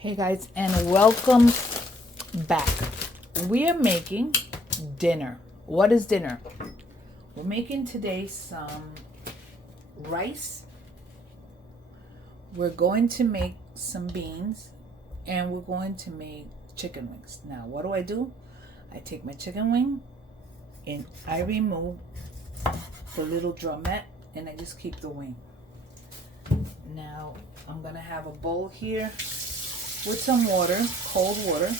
Hey guys, and welcome back. We are making dinner. What is dinner? We're making today some rice. We're going to make some beans, and we're going to make chicken wings. Now, what do? I take my chicken wing and I remove the little drumette and I just keep the wing. Now, I'm gonna have a bowl here with some water, cold water.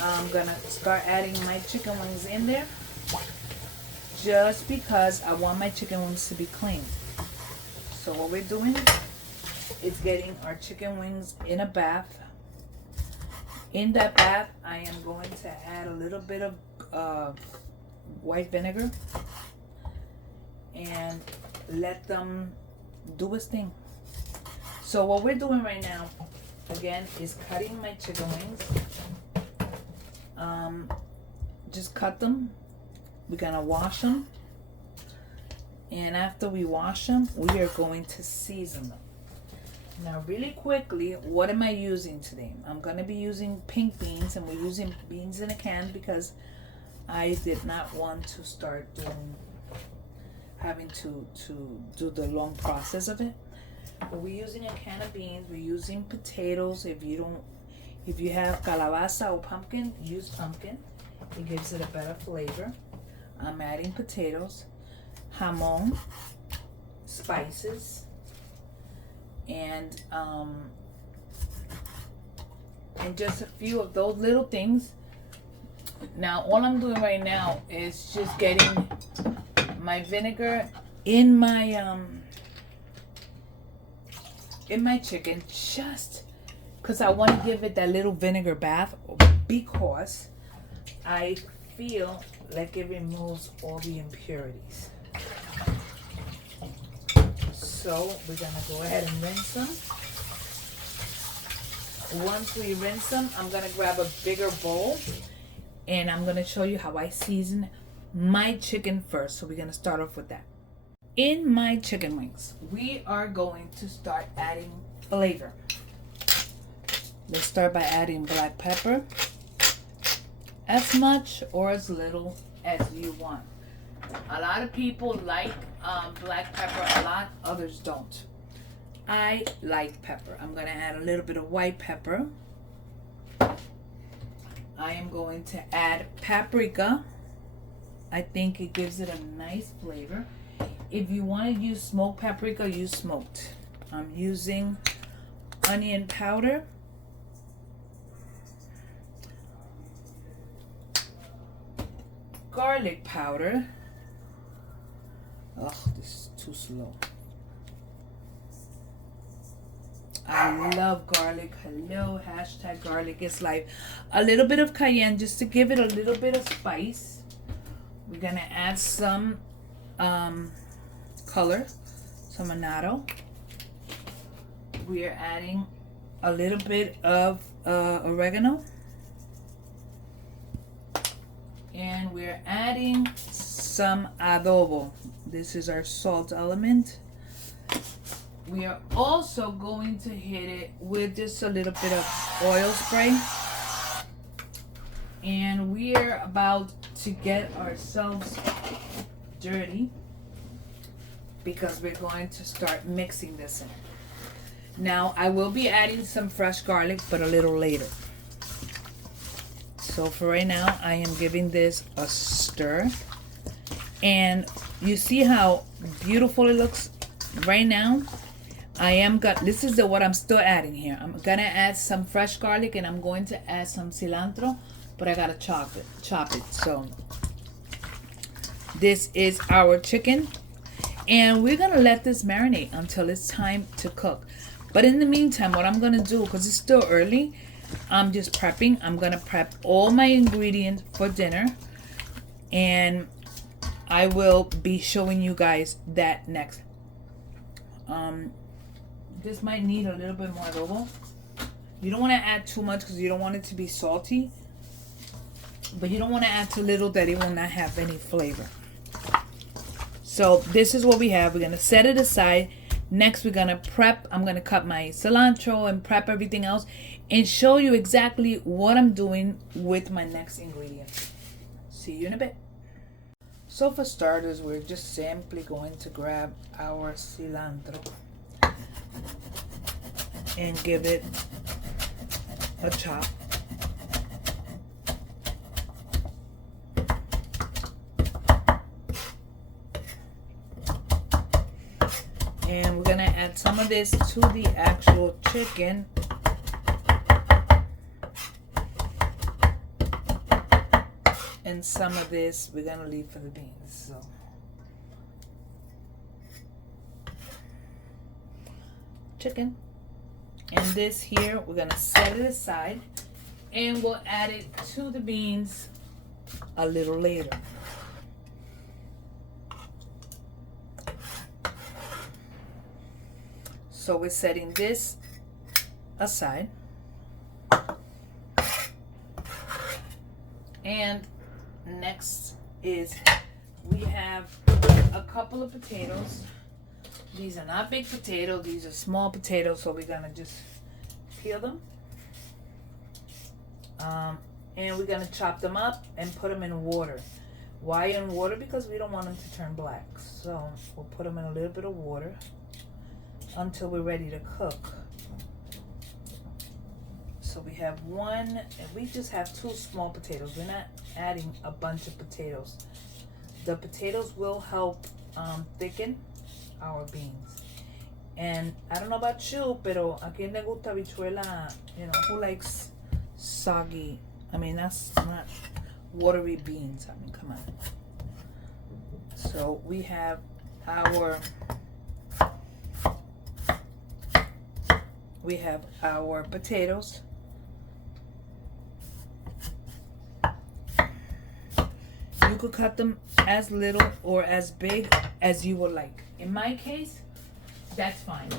I'm gonna start adding my chicken wings in there just because I want my chicken wings to be clean. So what we're doing is getting our chicken wings in a bath. In that bath, I am going to add a little bit of white vinegar and let them do its thing. So what we're doing right now, again, is cutting my chicken wings. Just cut them. We're gonna wash them. And after we wash them, we are going to season them. Now, really quickly, what am I using today? I'm gonna be using pink beans, and we're using beans in a can because I did not want to start having to do the long process of it. But we're using a can of beans. We're using potatoes. If you have calabaza or pumpkin, use pumpkin. It gives it a better flavor. I'm adding potatoes, jamon, spices, and just a few of those little things. Now, all I'm doing right now is just getting my vinegar in my chicken, just because I want to give it that little vinegar bath, because I feel like it removes all the impurities. So we're gonna go ahead and rinse them. Once we rinse them, I'm gonna grab a bigger bowl and I'm gonna show you how I season my chicken first. So we're gonna start off with that. In my chicken wings, we are going to start adding flavor. Let's start by adding black pepper, as much or as little as you want. A lot of people like black pepper a lot, others don't. I like pepper. I'm going to add a little bit of white pepper. I am going to add paprika. I think it gives it a nice flavor. If you want to use smoked paprika, use smoked. I'm using onion powder, garlic powder. Oh, this is too slow. I love garlic. Hello, hashtag garlic is life. A little bit of cayenne just to give it a little bit of spice. We're going to add some color, some annatto. We are adding a little bit of oregano. And we're adding some adobo. This is our salt element. We are also going to hit it with just a little bit of oil spray. And we are about to get ourselves dirty because we're going to start mixing this in. Now, I will be adding some fresh garlic, but a little later. So for right now, I am giving this a stir. And you see how beautiful it looks right now? This is what I'm still adding here. I'm gonna add some fresh garlic and I'm going to add some cilantro, but I gotta chop it. So this is our chicken. And we're gonna let this marinate until it's time to cook. But in the meantime, what I'm gonna do, because it's still early, I'm just prepping. I'm gonna prep all my ingredients for dinner, and I will be showing you guys that next. This might need a little bit more adobo. You don't want to add too much because you don't want it to be salty, but you don't want to add too little that it will not have any flavor. So this is what we have. We're gonna set it aside. Next, we're gonna prep. I'm gonna cut my cilantro and prep everything else and show you exactly what I'm doing with my next ingredient. See you in a bit. So for starters, we're just simply going to grab our cilantro and give it a chop. And we're gonna add some of this to the actual chicken. And some of this we're gonna leave for the beans. So chicken. And this here, we're gonna set it aside and we'll add it to the beans a little later. So we're setting this aside. And next is we have a couple of potatoes. These are not big potatoes, these are small potatoes, so we're gonna just peel them. And we're gonna chop them up and put them in water. Why in water? Because we don't want them to turn black. So we'll put them in a little bit of water until we're ready to cook. So we have one, and we just have 2 small potatoes. We're not adding a bunch of potatoes. The potatoes will help thicken our beans. And I don't know about you, pero a quien le gusta habichuela, you know, who likes soggy, I mean, that's not watery beans. I mean, come on. So we have our potatoes. You could cut them as little or as big as you would like. In my case, that's fine.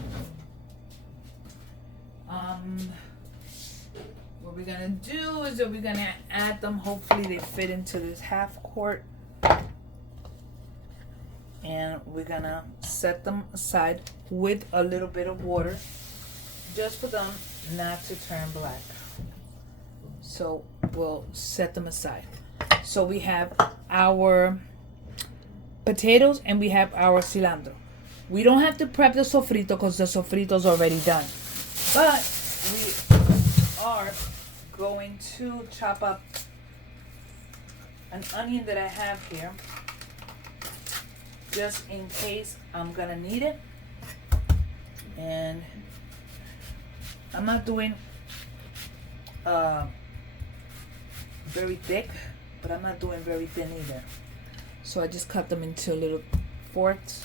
What we're gonna do is that we're gonna add them. Hopefully they fit into this half quart. And we're gonna set them aside with a little bit of water, just for them not to turn black. So we'll set them aside. So we have our potatoes and we have our cilantro. We don't have to prep the sofrito because the sofrito is already done. But we are going to chop up an onion that I have here, just in case I'm gonna need it. And I'm not doing very thick, but I'm not doing very thin either. So I just cut them into little forks.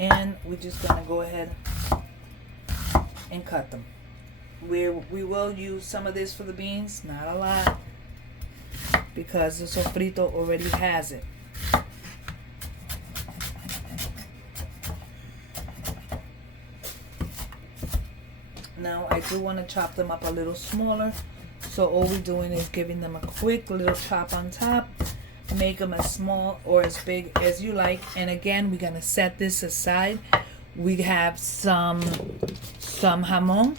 And we're just gonna go ahead and cut them. We will use some of this for the beans, not a lot, because the sofrito already has it. Now I do want to chop them up a little smaller, so all we're doing is giving them a quick little chop on top. Make them as small or as big as you like. And again, we're gonna set this aside. We have some jamon,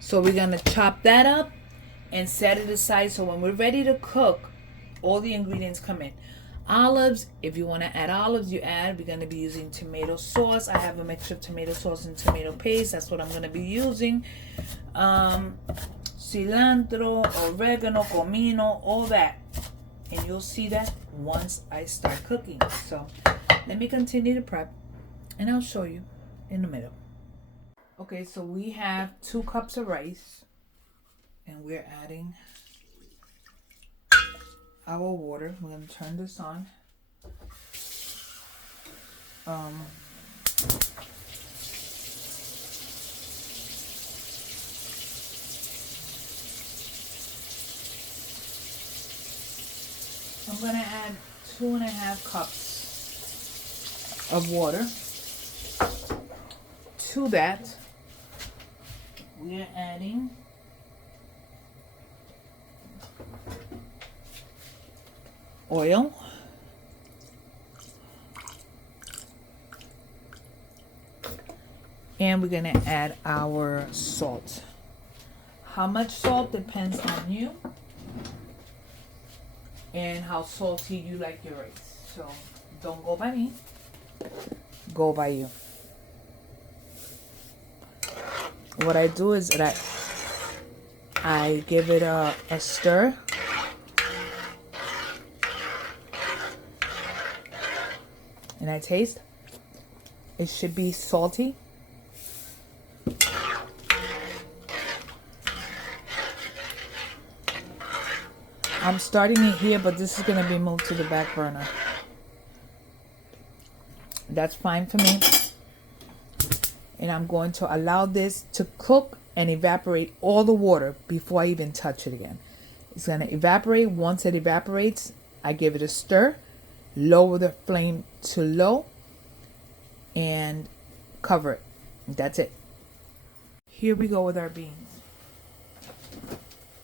so we're gonna chop that up and set it aside, so when we're ready to cook, all the ingredients come in. Olives, if you want to add olives, you add. We're going to be using tomato sauce. I have a mixture of tomato sauce and tomato paste. That's what I'm going to be using. Cilantro, oregano, comino, all that. And you'll see that once I start cooking. So let me continue to prep and I'll show you in the middle. Okay, so we have 2 cups of rice and we're adding our water. We're going to turn this on. I'm going to add 2.5 cups of water. To that, we're adding oil. And we're gonna add our salt. How much salt depends on you and how salty you like your rice. So don't go by me, go by you. What I do is that I give it a stir. And I taste. It should be salty. I'm starting it here, but this is going to be moved to the back burner. That's fine for me. And I'm going to allow this to cook and evaporate all the water before I even touch it again. It's going to evaporate. Once it evaporates, I give it a stir, lower the flame to low, and cover it. That's it. Here we go with our beans.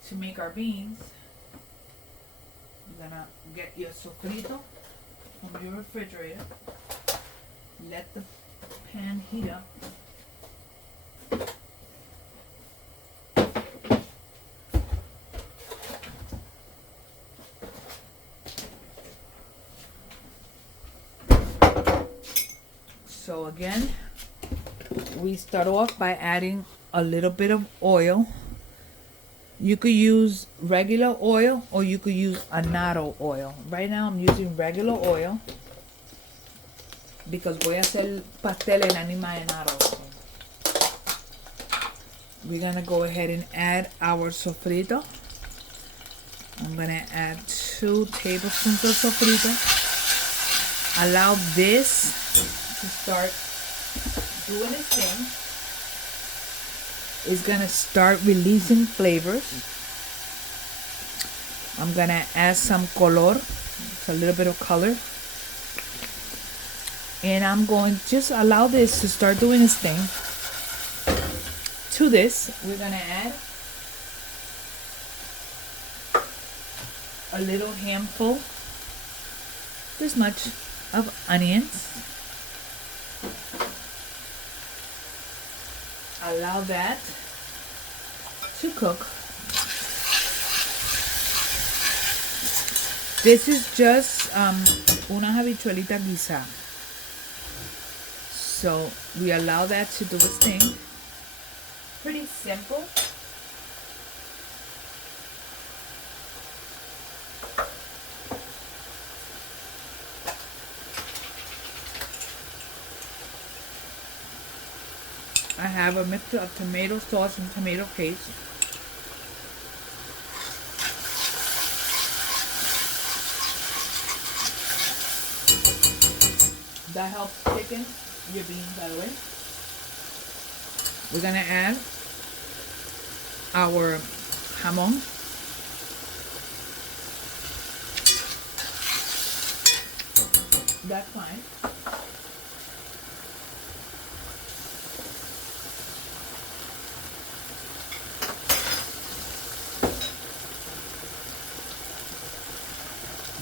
To make our beans, you're gonna get your sofrito from your refrigerator. Let the pan heat up. So again, we start off by adding a little bit of oil. You could use regular oil or you could use annatto oil. Right now I'm using regular oil because voy a hacer pastel en anima de annatto. We're gonna go ahead and add our sofrito. I'm gonna add 2 tablespoons of sofrito. Allow this to start doing its thing. It's gonna start releasing flavors. I'm gonna add some color, it's a little bit of color, and I'm going to just allow this to start doing its thing. To this, we're gonna add a little handful, this much, of onions. Allow that to cook. This is just una habichuelita guisada. So we allow that to do its thing. Pretty simple. I have a mixture of tomato sauce and tomato paste. That helps thicken your beans, by the way. We're gonna add our jamon. That's fine.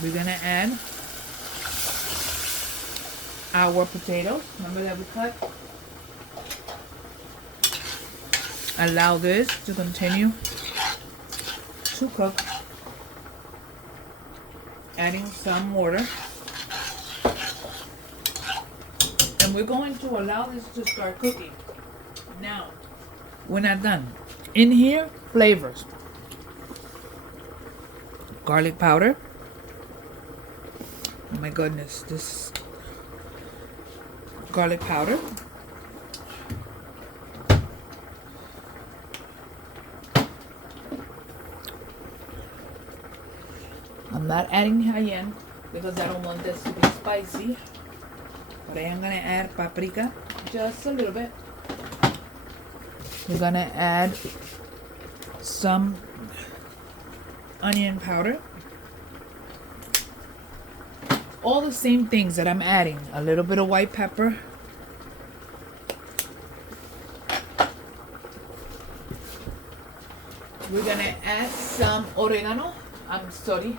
We're gonna add our potatoes. Remember that we cut? Allow this to continue to cook. Adding some water. And we're going to allow this to start cooking. Now, we're not done. In here, flavors. Garlic powder. Oh my goodness, this garlic powder. I'm not adding cayenne because I don't want this to be spicy. But I am going to add paprika, just a little bit. We're going to add some onion powder. All the same things that I'm adding. A little bit of white pepper. We're going to add some oregano. I'm sorry.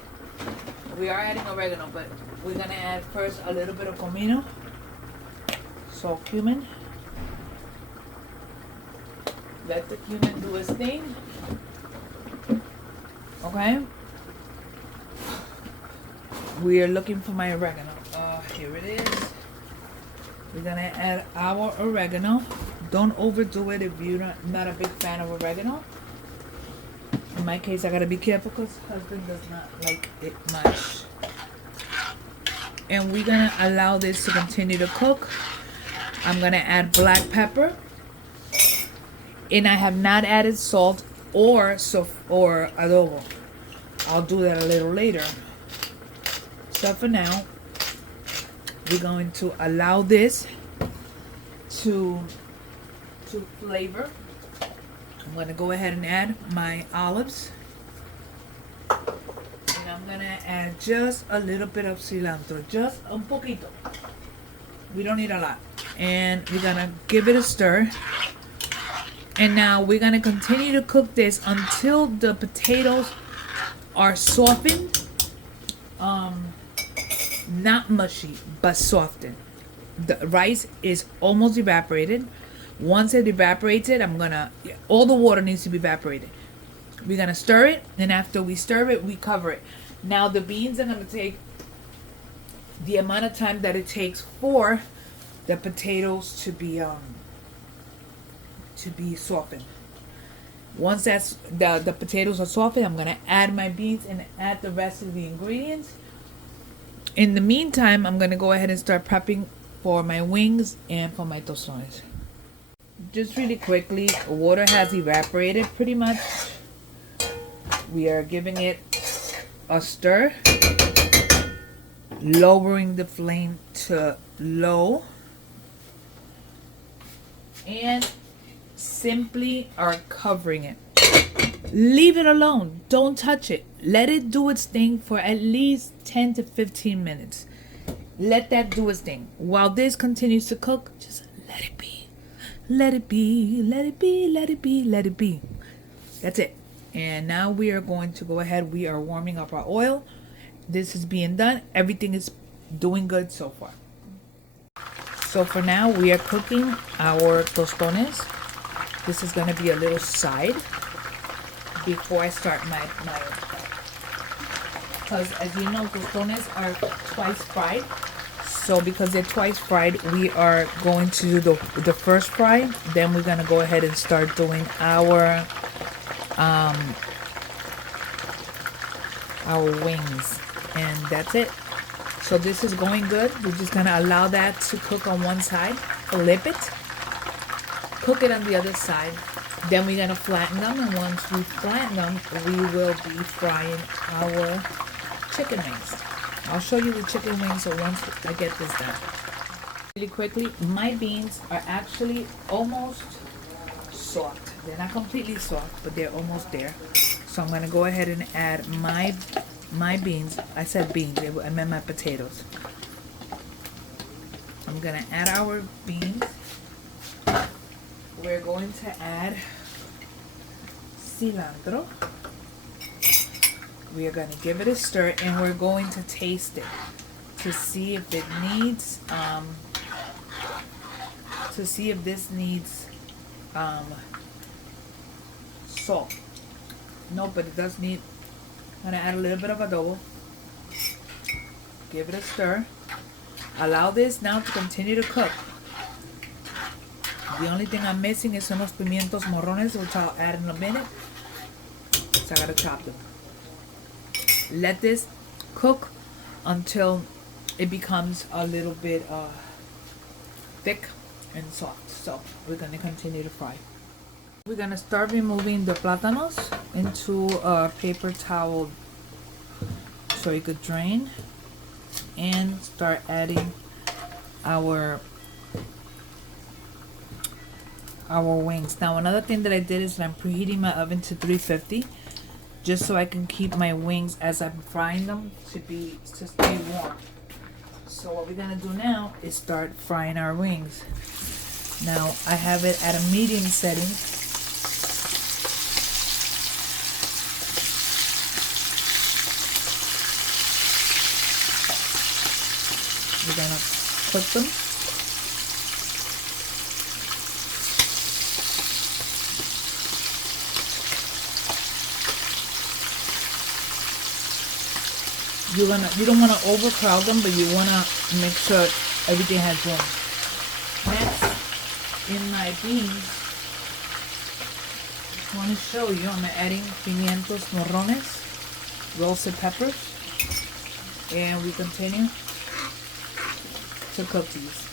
We are adding oregano, but we're going to add first a little bit of comino. So cumin. Let the cumin do its thing. Okay. We are looking for my oregano. Here it is. We're gonna add our oregano. Don't overdo it if you're not a big fan of oregano. In my case, I gotta be careful because husband does not like it much. And we're gonna allow this to continue to cook. I'm gonna add black pepper. And I have not added salt or adobo. I'll do that a little later. So for now, we're going to allow this to flavor. I'm going to go ahead and add my olives. And I'm going to add just a little bit of cilantro. Just un poquito. We don't need a lot. And we're going to give it a stir. And now we're going to continue to cook this until the potatoes are softened. Not mushy, but softened. The rice is almost evaporated. Once it evaporates it, all the water needs to be evaporated. We're gonna stir it, and after we stir it, we cover it. Now the beans are gonna take the amount of time that it takes for the potatoes to be softened. Once that's the potatoes are softened, I'm gonna add my beans and add the rest of the ingredients. In the meantime, I'm gonna go ahead and start prepping for my wings and for my tostones. Just really quickly, water has evaporated pretty much. We are giving it a stir, lowering the flame to low, and simply are covering it. Leave it alone. Don't touch it. Let it do its thing for at least 10 to 15 minutes. Let that do its thing. While this continues to cook, just let it be. Let it be. Let it be. Let it be. Let it be. That's it. And now we are going to go ahead. We are warming up our oil. This is being done. Everything is doing good so far. So for now, we are cooking our tostones. This is going to be a little side before I start my because as you know, tostones are twice fried. So because they're twice fried, we are going to do the first fry. Then we're going to go ahead and start doing our wings. And that's it. So this is going good. We're just going to allow that to cook on one side. Flip it. Cook it on the other side. Then we're going to flatten them. And once we flatten them, we will be frying our chicken wings. I'll show you the chicken wings once I get this done. Really quickly, my beans are actually almost soft. They're not completely soft, but they're almost there. So I'm going to go ahead and add my beans. I said beans, I meant my potatoes. I'm going to add our beans. We're going to add cilantro. We are going to give it a stir, and we're going to taste it to see if it needs this needs salt. No, but it does need. I'm going to add a little bit of adobo. Give it a stir. Allow this now to continue to cook. The only thing I'm missing is some of pimientos morrones, which I'll add in a minute. So I gotta chop them. Let this cook until it becomes a little bit thick and soft. So we're gonna continue to fry. We're gonna start removing the plátanos into a paper towel so you could drain, and start adding our wings. Now another thing that I did is that I'm preheating my oven to 350 just so I can keep my wings as I'm frying them to stay warm. So what we're gonna do now is start frying our wings. Now I have it at a medium setting. We're gonna cook them. You don't want to overcrowd them, but you want to make sure everything has room. Next, in my beans, I want to show you, I'm adding pimientos morrones, roasted peppers, and we continue to cook these.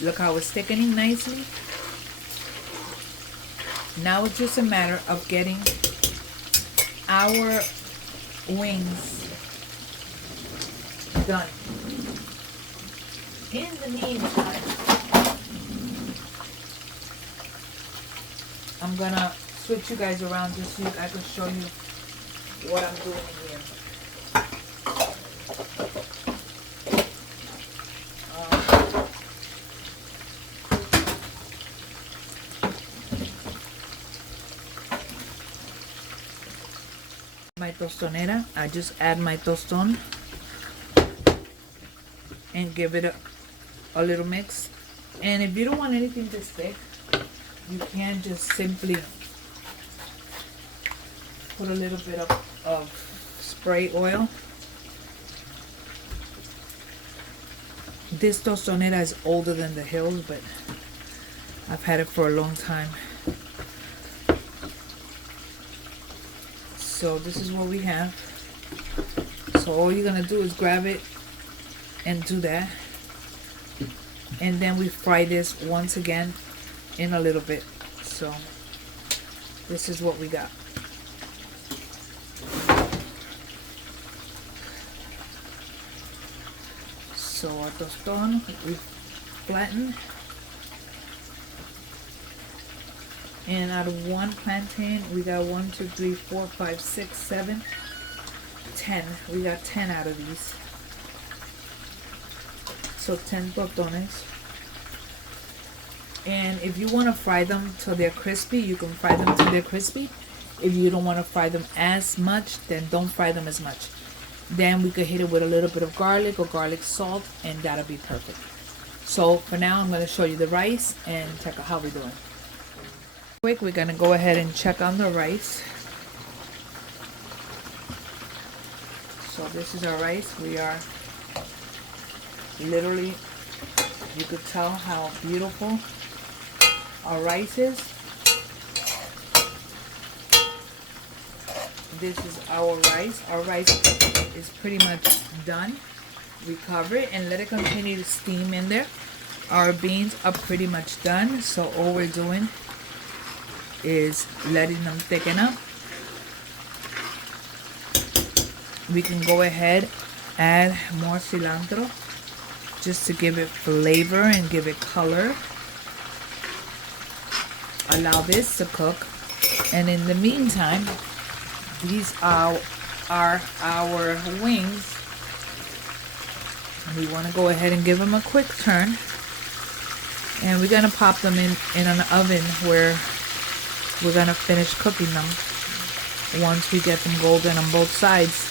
Look how it's thickening nicely. Now it's just a matter of getting our wings done. In the meantime, I'm gonna switch you guys around just so I can show you what I'm doing here. My tostonera, I just add my tostón and give it a little mix. And if you don't want anything this thick, you can just simply put a little bit of spray oil. This tostonera is older than the hills, but I've had it for a long time. So this is what we have. So all you're gonna do is grab it and do that, and then we fry this once again in a little bit. So this is what we got. So our tostón we flatten, and out of one plantain we got 1, 2, 3, 4, 5, 6, 7, 10. We got 10 out of these. So 10 tostones. And if you want to fry them till they're crispy, you can fry them till they're crispy. If you don't want to fry them as much, then don't fry them as much. Then we could hit it with a little bit of garlic or garlic salt, and that'll be perfect. So for now, I'm going to show you the rice and check out how we're doing. Quick, we're going to go ahead and check on the rice. So this is our rice. We are literally, you could tell how beautiful our rice is. This is our rice. Our rice is pretty much done. We cover it and let it continue to steam in there. Our beans are pretty much done. So all we're doing is letting them thicken up. We can go ahead, add more cilantro just to give it flavor and give it color. Allow this to cook, and in the meantime, these are our wings. We want to go ahead and give them a quick turn, and we're gonna pop them in an oven where we're gonna finish cooking them once we get them golden on both sides.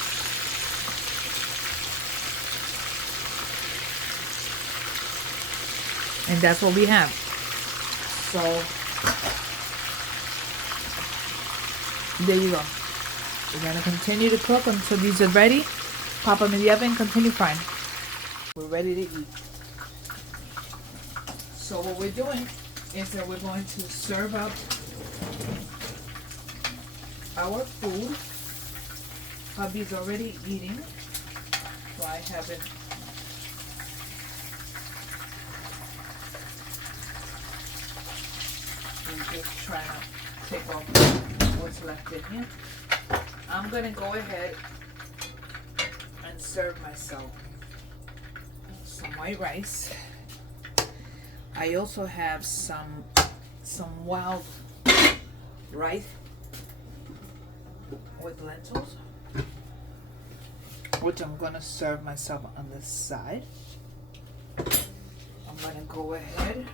And that's what we have. So there you go. We're gonna continue to cook until these are ready. Pop them in the oven, continue frying. We're ready to eat. So what we're doing is that we're going to serve up our food. Hubby's already eating, so I haven't. We're just trying to take off what's left in here. I'm gonna go ahead and serve myself some white rice. I also have some wild rice with lentils, which I'm gonna serve myself on this side. I'm gonna go ahead,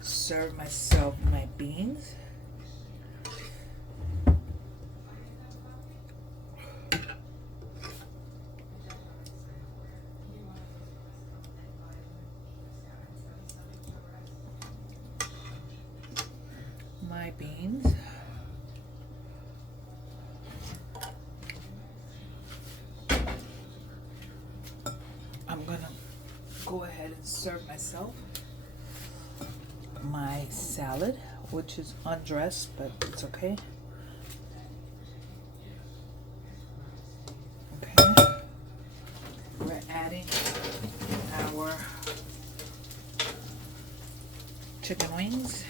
serve myself my beans. My beans. I'm gonna go ahead and serve myself my salad, which is undressed, but it's okay. Okay, we're adding our chicken wings.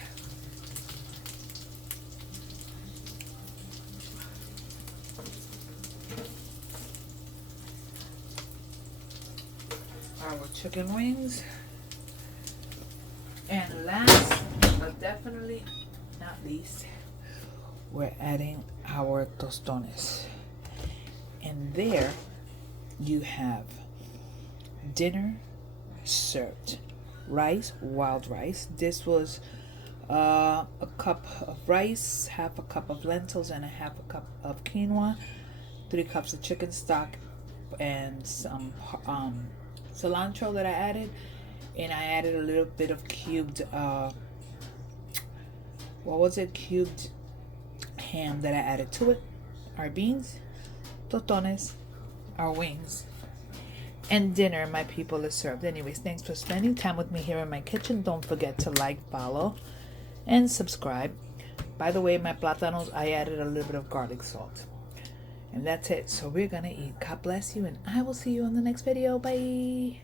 And last but definitely not least, we're adding our tostones. And there you have dinner served. Rice, wild rice. This was a cup of rice, half a cup of lentils, and a half a cup of quinoa, 3 cups of chicken stock, and some cilantro that I added, and I added a little bit of cubed cubed ham that I added to it. Our beans, tostones, our wings, and dinner, my people, is served. Anyways, thanks for spending time with me here in my kitchen. Don't forget to like, follow, and subscribe. By the way, my platanos, I added a little bit of garlic salt. And that's it. So we're gonna eat. God bless you, and I will see you on the next video. Bye.